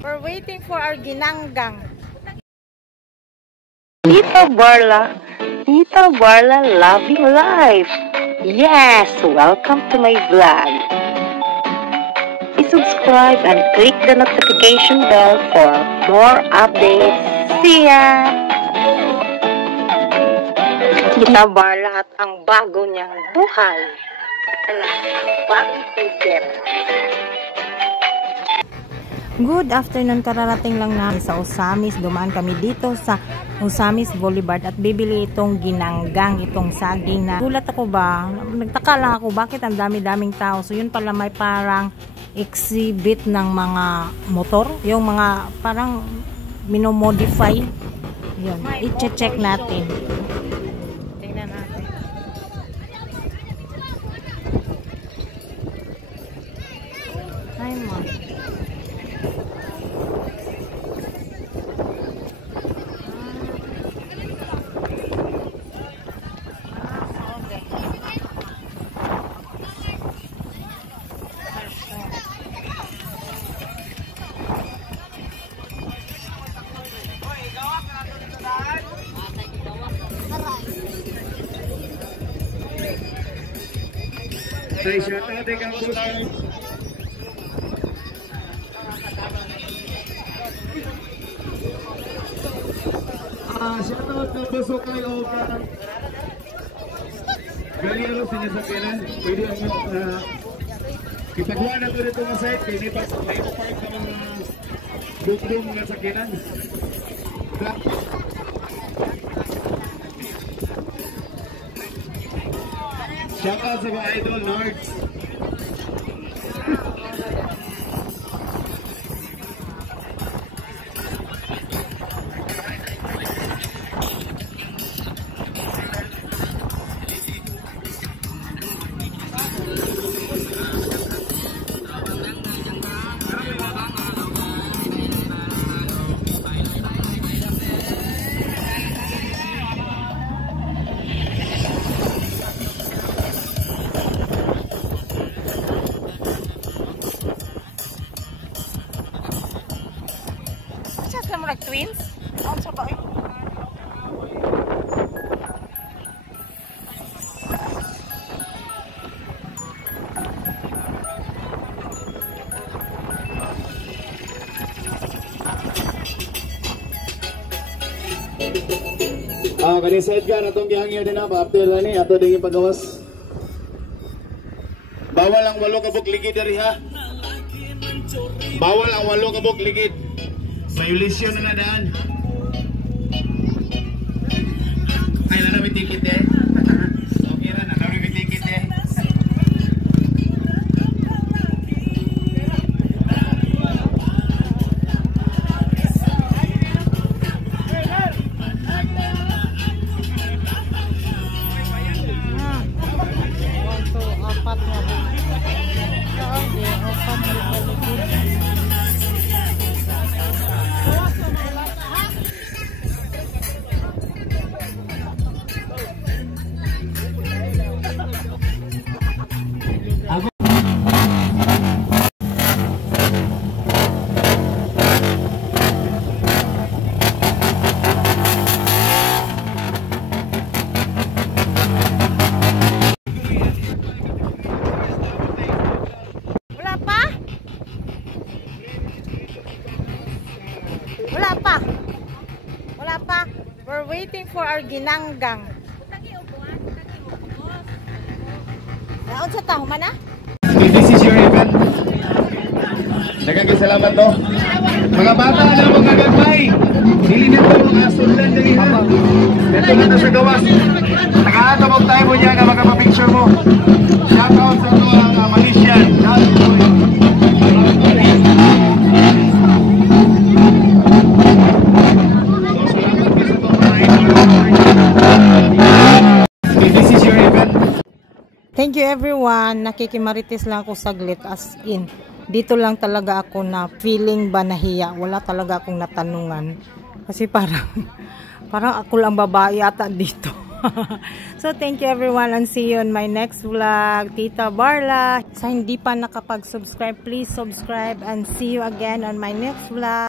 We're waiting for our ginanggang. Tita Barla loving life. Yes, welcome to my vlog. Please subscribe and click the notification bell for more updates. See ya! Tita Barla at ang bago niyang buhay. Bagong tugip. Good afternoon, kararating lang namin sa Osamis. Dumaan kami dito sa Osamis Boulevard at bibili itong ginanggang, itong saging na gulat ako ba, nagtaka lang ako bakit ang dami-daming tao. So yun pala, may parang exhibit ng mga motor, yung mga parang minomodify. Yun, i-check natin. Tingnan natin. Ay mo. Siya natin ang bulan. Shoutout ng busok kay Oka. Galero sa niya sa kinan. Pwede ang ipagawa na ko dito ng site. Kaya may ipapark na mga bukbong nga sa kinan. Shoutout sa mga idol, Nords. Like twins? Ang sa ba eh? Kani-side ka na itong gihangyo din na pa-after na ni, ato din yung pagawas. Bawal ang 8 kabuk ligid dari ha. Bawal ang 8 kabuk ligid. Violation na nadaan. Ay, nanami ticket eh. Okay na, nanami ticket eh. Wala pa. We're waiting for our ginanggang. Naon sa taho man na? This is your event. Daghang salamat to. Mga bata na mga gagmay. Dili na to mga sundan diri ha. Dito na to sa gawas. Nakaata mo tayo mo niya na makapapicture mo. Shout out sa mga Malaysian. This is your event. Thank you everyone. Nakikimarites lang ako saglit, as in. Dito lang talaga ako na feeling ba nahiya. Wala talaga akong natanungan. Kasi parang ako lang babae ata dito. So, thank you everyone and see you on my next vlog. Tita Barla. Sa hindi pa nakapag-subscribe, please subscribe and see you again on my next vlog.